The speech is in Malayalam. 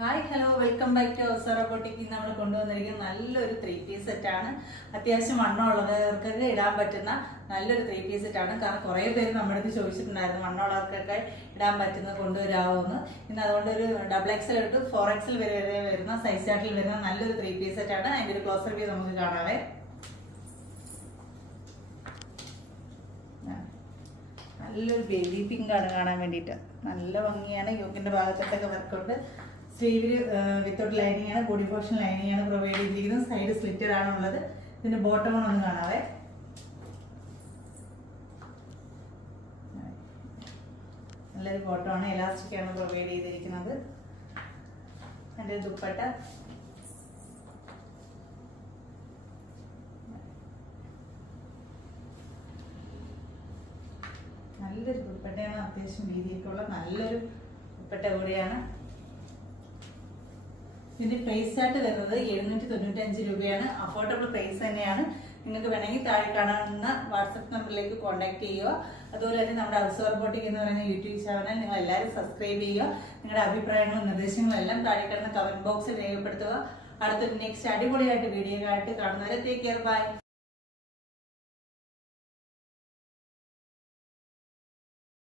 Hi hello welcome back to Avasar robotic. നമ്മൾ കൊണ്ടുവന്നിരിക്കുന്ന നല്ലൊരു 3-piece സെറ്റാണ്. അത്യാവശ്യം വണ്ണമുള്ളവർക്കൊക്കെ ഇടാൻ പറ്റുന്ന നല്ലൊരു 3-piece സെറ്റാണ്. കാരണം കുറേ പേര് നമ്മുടെ അടുത്ത് ചോദിച്ചിട്ടുണ്ടായിരുന്നു വണ്ണമുള്ളവർക്കൊക്കെ ഇടാൻ പറ്റുന്നത് കൊണ്ടുവരാമെന്ന്. ഇന്ന് അതുകൊണ്ട് ഒരു XXL തൊട്ട് 4XL വരെ വരുന്ന സൈസ് ചാർട്ടിൽ വരുന്ന നല്ലൊരു 3-piece സെറ്റാണ്. അതിൻ്റെ ഒരു ക്ലോസർ വ്യൂ നമുക്ക് കാണാവേ. നല്ലൊരു ബേബി പിങ്ക് ആണ് കാണാൻ വേണ്ടിയിട്ട്. നല്ല ഭംഗിയാണ്. യോക്കിന്റെ ഭാഗത്തൊക്കെ വർക്കൗട്ട്. സ്ലീവിൽ വിത്തൗട്ട് ലൈനിങ് ആണ്, ബോഡി പോർഷൻ ലൈനിങ് ആണ് പ്രൊവൈഡ് ചെയ്തിരിക്കുന്നത്. സൈഡ് സ്ലിറ്റഡ് ആണ് ഉള്ളത്. ഇതിന്റെ ബോട്ടം ഒന്ന് കാണാവേ. നല്ലൊരു ബോട്ടം ആണ്, എലാസ്റ്റിക് ആണ് പ്രൊവൈഡ് ചെയ്തിരിക്കുന്നത്. അതിന്റെ ദുപ്പട്ട നല്ലൊരു ദുപ്പട്ടയാണ്. അത്യാവശ്യം വീതിയൊക്കെ ഉള്ള നല്ലൊരു ദുപ്പട്ട കൂടിയാണ്. ഇതിന്റെ പ്രൈസ് ചാർട്ട് വരുന്നത് 795 രൂപയാണ്. അഫോർഡബിൾ പ്രൈസ് തന്നെയാണ്. നിങ്ങൾക്ക് വേണമെങ്കിൽ താഴെ കാണുന്ന വാട്സപ്പ് നമ്പറിലേക്ക് കോൺടാക്ട് ചെയ്യുക. അതുപോലെ തന്നെ നമ്മുടെ അവസർ റോബോട്ടിക് എന്ന് പറയുന്ന യൂട്യൂബ് ചാനൽ നിങ്ങൾ എല്ലാവരും സബ്സ്ക്രൈബ് ചെയ്യുക. നിങ്ങളുടെ അഭിപ്രായങ്ങളും നിർദ്ദേശങ്ങളും എല്ലാം താഴെ കിടന്ന കമന്റ് ബോക്സിൽ രേഖപ്പെടുത്തുക. അടുത്തൊരു നെക്സ്റ്റ് അടിപൊളിയായിട്ട് വീഡിയോ ആയിട്ട് കാണുന്നവരെ ടേക്ക് കെയർ, ബൈ.